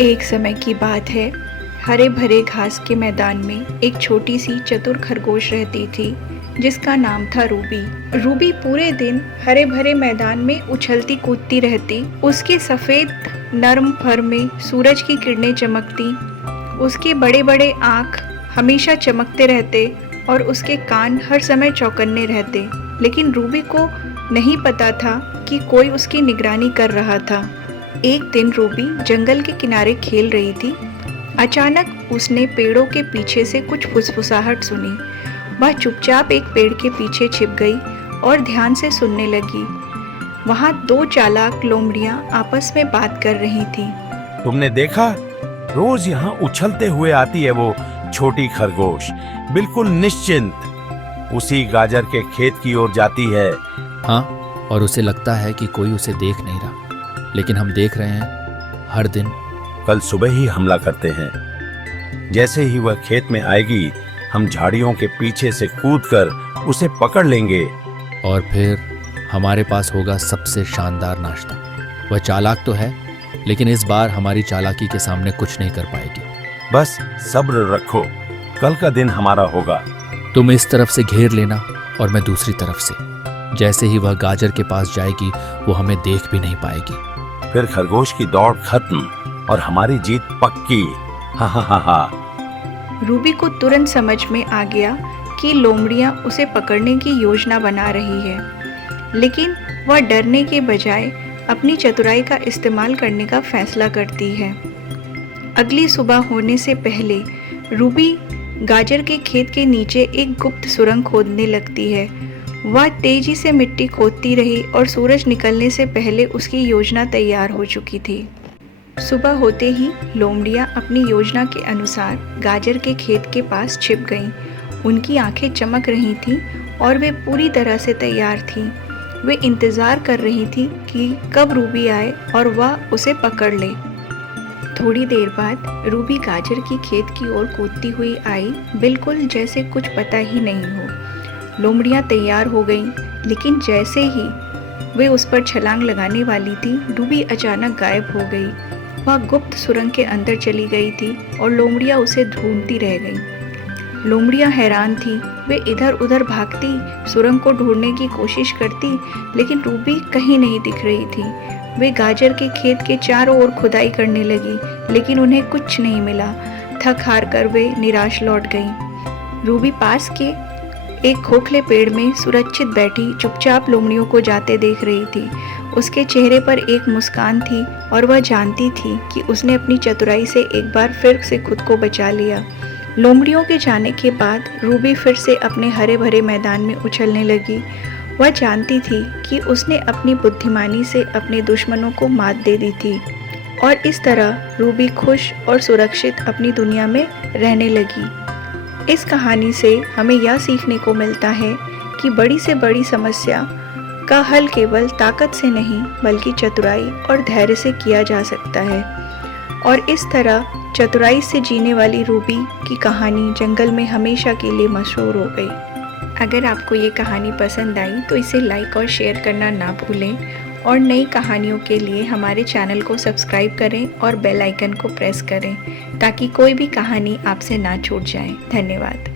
एक समय की बात है, हरे भरे घास के मैदान में एक छोटी सी चतुर खरगोश रहती थी जिसका नाम था रूबी। रूबी पूरे दिन हरे भरे मैदान में उछलती कूदती रहती। उसके सफ़ेद नर्म फर में सूरज की किरणें चमकती, उसके बड़े बड़े आँख हमेशा चमकते रहते और उसके कान हर समय चौकन्ने रहते। लेकिन रूबी को नहीं पता था कि कोई उसकी निगरानी कर रहा था। एक दिन रूबी जंगल के किनारे खेल रही थी। अचानक उसने पेड़ों के पीछे से कुछ फुसफुसाहट सुनी। वह चुपचाप एक पेड़ के पीछे छिप गई और ध्यान से सुनने लगी। वहाँ दो चालाक लोमड़ियाँ आपस में बात कर रही थीं। तुमने देखा, रोज यहाँ उछलते हुए आती है वो छोटी खरगोश, बिल्कुल निश्चिंत उसी गाजर के खेत की ओर जाती है। हाँ, और उसे लगता है कि कोई उसे देख नहीं रहा, लेकिन हम देख रहे हैं हर दिन। कल सुबह ही हमला करते हैं। जैसे ही वह खेत में आएगी, हम झाड़ियों के पीछे से कूदकर उसे पकड़ लेंगे और फिर हमारे पास होगा सबसे शानदार नाश्ता। वह चालाक तो है, लेकिन इस बार हमारी चालाकी के सामने कुछ नहीं कर पाएगी। बस सब्र रखो, कल का दिन हमारा होगा। तुम इस तरफ से घेर लेना और मैं दूसरी तरफ से। जैसे ही वह गाजर के पास जाएगी, वो हमें देख भी नहीं पाएगी। फिर खरगोश की दौड़ खत्म और हमारी जीत पक्की। हा हा हा हा। रूबी को तुरंत समझ में आ गया कि लोमड़ियाँ उसे पकड़ने की योजना बना रही है, लेकिन वह डरने के बजाय अपनी चतुराई का इस्तेमाल करने का फैसला करती है। अगली सुबह होने से पहले रूबी गाजर के खेत के नीचे एक गुप्त सुरंग खोदने लगती है। वह तेजी से मिट्टी खोदती रही और सूरज निकलने से पहले उसकी योजना तैयार हो चुकी थी। सुबह होते ही लोमड़ियाँ अपनी योजना के अनुसार गाजर के खेत के पास छिप गईं। उनकी आंखें चमक रही थीं और वे पूरी तरह से तैयार थीं। वे इंतज़ार कर रही थीं कि कब रूबी आए और वह उसे पकड़ ले। थोड़ी देर बाद रूबी गाजर की खेत की ओर कूदती हुई आई, बिल्कुल जैसे कुछ पता ही नहीं हो। लोमड़ियाँ तैयार हो गईं, लेकिन जैसे ही वे उस पर छलांग लगाने वाली थी, रूबी अचानक गायब हो गई। वह गुप्त सुरंग के अंदर चली गई थी और लोमड़ियाँ उसे ढूंढती रह गईं। लोमड़ियाँ हैरान थीं। वे इधर उधर भागती, सुरंग को ढूंढने की कोशिश करती, लेकिन रूबी कहीं नहीं दिख रही थी। वे गाजर के खेत के चारों ओर खुदाई करने लगी, लेकिन उन्हें कुछ नहीं मिला। थक हार कर वे निराश लौट गईं। रूबी पास के एक खोखले पेड़ में सुरक्षित बैठी चुपचाप लोमड़ियों को जाते देख रही थी। उसके चेहरे पर एक मुस्कान थी और वह जानती थी कि उसने अपनी चतुराई से एक बार फिर से खुद को बचा लिया। लोमड़ियों के जाने के बाद रूबी फिर से अपने हरे भरे मैदान में उछलने लगी। वह जानती थी कि उसने अपनी बुद्धिमानी से अपने दुश्मनों को मात दे दी थी और इस तरह रूबी खुश और सुरक्षित अपनी दुनिया में रहने लगी। इस कहानी से हमें यह सीखने को मिलता है कि बड़ी से बड़ी समस्या का हल केवल ताकत से नहीं, बल्कि चतुराई और धैर्य से किया जा सकता है। और इस तरह चतुराई से जीने वाली रूबी की कहानी जंगल में हमेशा के लिए मशहूर हो गई। अगर आपको ये कहानी पसंद आई तो इसे लाइक और शेयर करना ना भूलें और नई कहानियों के लिए हमारे चैनल को सब्सक्राइब करें और बेल आइकन को प्रेस करें ताकि कोई भी कहानी आपसे ना छूट जाए। धन्यवाद।